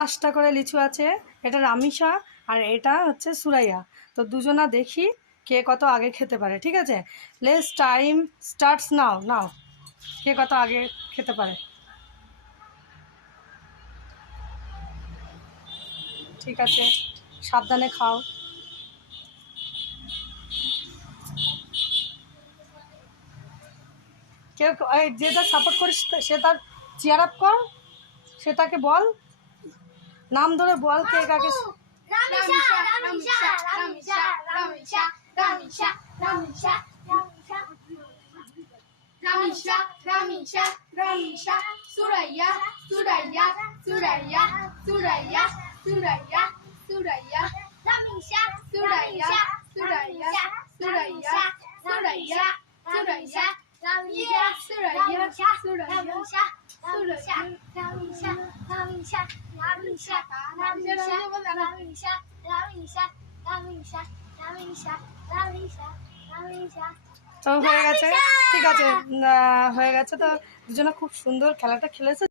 5টা করে লিচু আছে। এটা রামিসা আর এটা হচ্ছে সুরাইয়া। তো দুজনা দেখি কে কত আগে খেতে পারে। ঠিক আছে, লেটস টাইম স্টার্টস নাও। নাও কে কত আগে খেতে পারে। ঠিক আছে, সাবধানে খাও। কেউ যে তার সাপোর্ট করিস সে তার চেয়ার আপ কর, সে তাকে বল, নাম ধরে বল কে কাকে। Suraya, Suraya, Suraya, Suraya, Suraya, Suraya, Ramisha, Suraya, Suraya, Suraya, Suraya, Suraya, Ramisha, Suraya, Suraya, Ramisha, Ramisha, Ramisha, Ramisha, Ramisha, Ramisha, Ramisha, Ramisha, Ramisha, Ramisha, Ramisha, Ramisha. তো হয়ে গেছে, ঠিক আছে, হয়ে গেছে। তো দুজনে খুব সুন্দর খেলাটা খেলেছে।